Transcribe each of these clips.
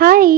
High,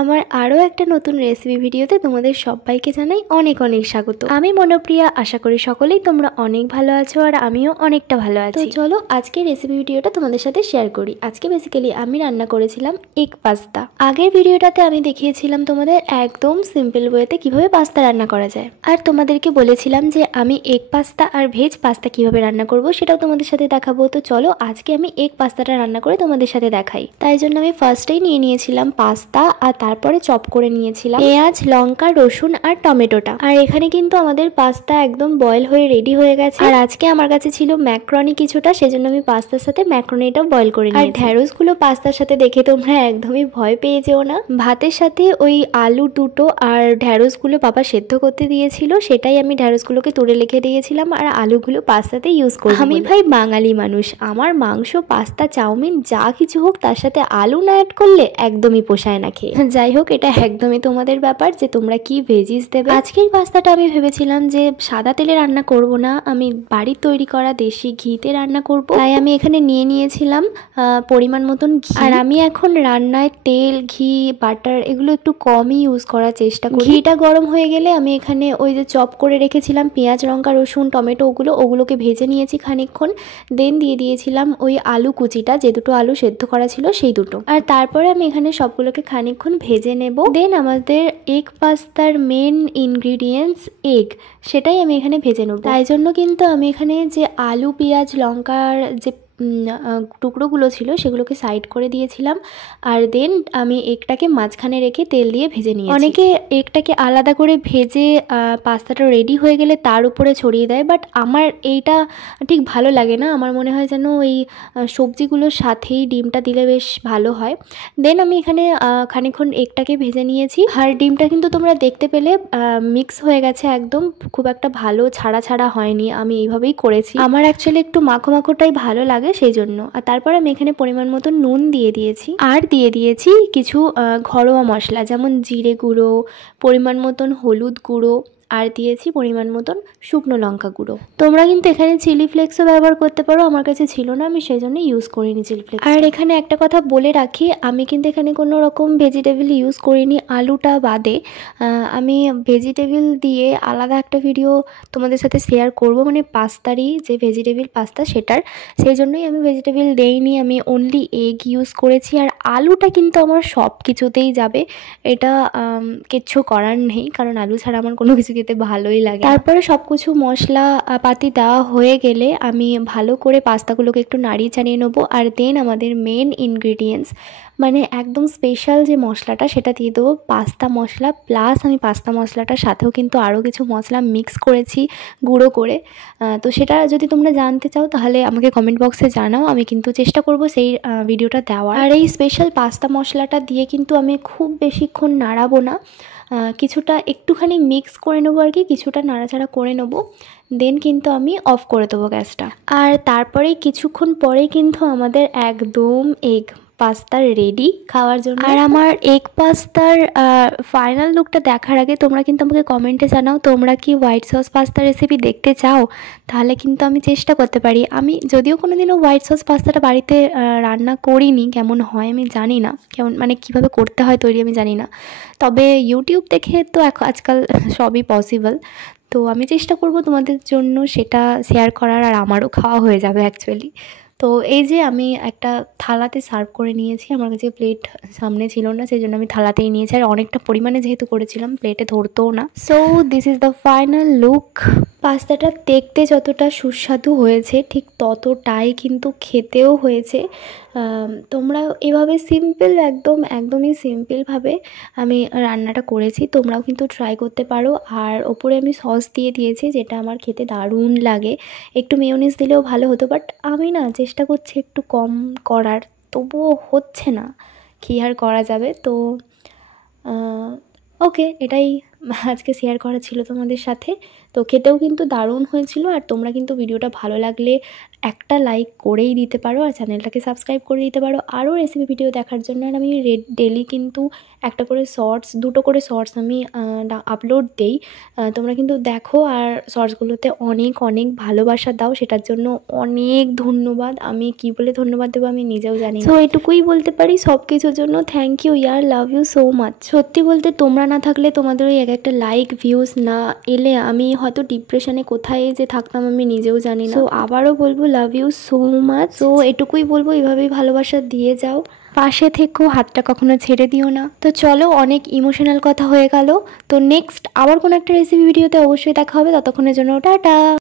আমার আরও একটা নতুন রেসিপি ভিডিওতে তোমাদের সবাইকে জানাই অনেক অনেক স্বাগত। আমি মনোপ্রিয়া, আশা করি সকলেই তোমরা অনেক ভালো আছো আর আমিও অনেকটা ভালো আছি। তো চলো আজকে রেসিপি ভিডিওটা তোমাদের সাথে শেয়ার করি। আজকে বেসিক্যালি আমি রান্না করেছিলাম এগ পাস্তা। আগের ভিডিওটাতে আমি দেখিয়েছিলাম তোমাদের একদম সিম্পল ওয়েতে কিভাবে পাস্তা রান্না করা যায়, আর তোমাদেরকে বলেছিলাম যে আমি এগ পাস্তা আর ভেজ পাস্তা কিভাবে রান্না করব সেটাও তোমাদের সাথে দেখাবো। তো চলো আজকে আমি এগ পাস্তাটা রান্না করে তোমাদের সাথে দেখাই। তাই জন্য আমি ফার্স্টেই নিয়ে নিয়েছিলাম পাস্তা, আর তারপরে চপ করে নিয়েছিলাম পেঁয়াজ, লঙ্কা, রসুন আর টমেটোটা। আর এখানে কিন্তু আমাদের পাস্তা একদম বয়েল হয়ে রেডি হয়ে গেছে। আর আজকে আমার কাছে ছিল ম্যাক্রনি কিছুটা, সেজন্য আমি পাস্তার সাথে ম্যাক্রনিটাও বয়েল করে নিয়েছি। আর ঢ্যাঁড়সগুলো পাস্তার সাথে দেখে তোমরা একদমই ভয় পেয়ে যেও না। ভাতের সাথে ওই আলু দুটো আর ঢ্যাঁড়সগুলো বাবা সেদ্ধ করতে দিয়েছিল, সেটাই আমি ঢ্যাঁড়সগুলোকে তুলে রেখে দিয়েছিলাম আর আলুগুলো পাস্তাতে ইউজ করি। আমি ভাই বাঙালি মানুষ, আমার মাংস, পাস্তা, চাউমিন যা কিছু হোক তার সাথে আলু না অ্যাড করলে একদমই পোষায় না খেয়ে। যাই হোক, এটা একদমই তোমাদের ব্যাপার যে তোমরা কি ভেজিস দেবে। আজকের পাস্তাটা আমি ভেবেছিলাম যে সাদা তেলে রান্না করব না, আমি বাড়ির তৈরি করা দেশি ঘিতে রান্না করব। তাই আমি এখানে নিয়ে নিয়েছিলাম পরিমাণ মতন ঘি। আর আমি এখন রান্নায় তেল, ঘি, বাটার এগুলো একটু কমই ইউজ করার চেষ্টা করি। ঘিটা গরম হয়ে গেলে আমি এখানে ওই যে চপ করে রেখেছিলাম পেঁয়াজ, লঙ্কা, রসুন, টমেটো ওগুলোকে ভেজে নিয়েছি খানিকক্ষণ। দেন দিয়ে দিয়েছিলাম ওই আলু কুচিটা, যে দুটো আলু সেদ্ধ করা ছিল সেই দুটো। আর তারপরে আমি এখানে সবগুলোকে খানিকক্ষণ ভেজে নেব। দেন আমাদের এগ পাস্তার মেন ইনগ্রিডিয়েন্টস এগ, সেটাই আমি এখানে ভেজে নেব। তাই জন্য কিন্তু আমি এখানে যে আলু, পেঁয়াজ, লঙ্কার যে টুকরোগুলো ছিল সেগুলোকে সাইড করে দিয়েছিলাম। আর দেন আমি এগটাকে মাঝখানে রেখে তেল দিয়ে ভেজে নিয়েছি। অনেকে এগটাকে আলাদা করে ভেজে পাস্তাটা রেডি হয়ে গেলে তার উপরে ছড়িয়ে দেয়, বাট আমার এইটা ঠিক ভালো লাগে না। আমার মনে হয় যেন ওই সবজিগুলোর সাথেই ডিমটা দিলে বেশ ভালো হয়। দেন আমি এখানে খানিকক্ষণ এগটাকে ভেজে নিয়েছি। আর ডিমটা কিন্তু তোমরা দেখতে পেলে মিক্স হয়ে গেছে একদম, খুব একটা ভালো ছাড়া ছাড়া হয়নি। আমি এইভাবেই করেছি, আমার অ্যাকচুয়ালি একটু মাখো মাখোটাই ভালো লাগে সেই জন্য। আর তারপর আমি এখানে পরিমাণ মতো নুন দিয়ে দিয়েছি, আর দিয়ে দিয়েছি কিছু ঘরোয়া মশলা, যেমন জিরে গুঁড়ো, পরিমাণ মতন হলুদ গুঁড়ো, আর দিয়েছি পরিমাণ মতন শুকনো লঙ্কা গুঁড়ো। তোমরা কিন্তু এখানে চিলি ফ্লেক্সও ব্যবহার করতে পারো, আমার কাছে ছিল না, আমি সেই জন্য ইউজ করিনি চিলি ফ্লেক্স। আর এখানে একটা কথা বলে রাখি, আমি কিন্তু এখানে কোনো রকম ভেজিটেবল ইউজ করিনি, আলুটা বাদে। আমি ভেজিটেবল দিয়ে আলাদা একটা ভিডিও তোমাদের সাথে শেয়ার করব, মানে পাস্তারই যে ভেজিটেবল পাস্তা সেটার, সেই জন্যই আমি ভেজিটেবল দেইনি, আমি অনলি এগ ইউজ করেছি। আর আলুটা কিন্তু আমার সব কিছুতেই যাবে, এটা কিচ্ছু করার নেই, কারণ আলু ছাড়া আমার কোনো কিছু খেতে ভালোই লাগে। তারপরে সব কিছু মশলা পাতি দেওয়া হয়ে গেলে আমি ভালো করে পাস্তাগুলোকে একটু নাড়িয়ে চাড়িয়ে নেবো। আর দেন আমাদের মেন ইনগ্রিডিয়েন্টস, মানে একদম স্পেশাল যে মশলাটা সেটা দিয়ে দেবো, পাস্তা মশলা। প্লাস আমি পাস্তা মশলাটার সাথেও কিন্তু আরও কিছু মশলা মিক্স করেছি গুঁড়ো করে। তো সেটা যদি তোমরা জানতে চাও তাহলে আমাকে কমেন্ট বক্সে জানাও, আমি কিন্তু চেষ্টা করব সেই ভিডিওটা দেওয়ার। আর এই স্পেশাল পাস্তা মশলাটা দিয়ে কিন্তু আমি খুব বেশিক্ষণ নাড়াবো না, কিছুটা একটুখানি মিক্স করে নেবো আর কি, কিছুটা নাড়াচাড়া করে নেবো। দেন কিন্তু আমি অফ করে দেবো গ্যাসটা। আর তারপরে কিছুক্ষণ পরে কিন্তু আমাদের একদম এগ পাস্তা রেডি খাওয়ার জন্য। আর আমার এগ পাস্তার ফাইনাল লুকটা দেখার আগে তোমরা কিন্তু আমাকে কমেন্টে জানাও তোমরা কি হোয়াইট সস পাস্তা রেসিপি দেখতে চাও, তাহলে কিন্তু আমি চেষ্টা করতে পারি। আমি যদিও কোনোদিনও হোয়াইট সস পাস্তাটা বাড়িতে রান্না করিনি, কেমন হয় আমি জানি না, কেমন মানে কীভাবে করতে হয় তৈরি আমি জানি না, তবে ইউটিউব দেখে তো আজকাল সবই পসিবল। তো আমি চেষ্টা করব তোমাদের জন্য সেটা শেয়ার করার, আর আমারও খাওয়া হয়ে যাবে অ্যাকচুয়ালি। তো এই যে আমি একটা থালাতে সার্ভ করে নিয়েছি, আমার কাছে প্লেট সামনে ছিল না, সেই জন্য আমি থালাতেই নিয়েছি। আর অনেকটা পরিমাণে যেহেতু করেছিলাম প্লেটে ধরতেও না। So this is the final look. পাস্তাটা দেখতে যতটা সুস্বাদু হয়েছে ঠিক ততটাই কিন্তু খেতেও হয়েছে। তোমরা এভাবে সিম্পল একদমই সিম্পলভাবে আমি রান্নাটা করেছি, তোমরাও কিন্তু ট্রাই করতে পারো। আর ওপরে আমি সস দিয়ে দিয়েছি, যেটা আমার খেতে দারুণ লাগে। একটু মেয়োনিজ দিলেও ভালো হতো, বাট আমি না চেষ্টা করছি একটু কম করার, তবুও হচ্ছে না, কী আর করা যাবে। তো ওকে, এটাই আজকে শেয়ার করা ছিল তোমাদের সাথে। তো খেতেও কিন্তু দারুণ হয়েছিল। আর তোমরা কিন্তু ভিডিওটা ভালো লাগলে একটা লাইক করেই দিতে পারো আর চ্যানেলটাকে সাবস্ক্রাইব করে দিতে পারো আরও রেসিপি ভিডিও দেখার জন্য। আর আমি ডেলি কিন্তু একটা করে শর্টস, 2টো করে শর্টস আমি আপলোড দেই। তোমরা কিন্তু দেখো আর শর্টসগুলোতে অনেক অনেক ভালোবাসা দাও, সেটার জন্য অনেক ধন্যবাদ। আমি কি বলে ধন্যবাদ দেবো আমি নিজেও জানি। তো এটুকুই বলতে পারি, সব কিছুর জন্য থ্যাংক ইউ ইয়ার, লাভ ইউ সো মাচ। সত্যি বলতে তোমরা না থাকলে, তোমাদের ওই এক একটা লাইক ভিউজ না এলে আমি হয়তো ডিপ্রেশনে কোথায় যে থাকতাম আমি নিজেও জানি না। তো আবারও বলবো লাভ ইউ সো মাচ। তো এটুকুই বলবো, এভাবেই ভালোবাসা দিয়ে যাও, পাশে থেকো, হাতটা কখনো ছেড়ে দিও না। তো চলো, অনেক ইমোশনাল কথা হয়ে গেল। তো নেক্সট আবার কোনো একটা রেসিপি ভিডিওতে অবশ্যই দেখা হবে। ততক্ষণের জন্য টাটা।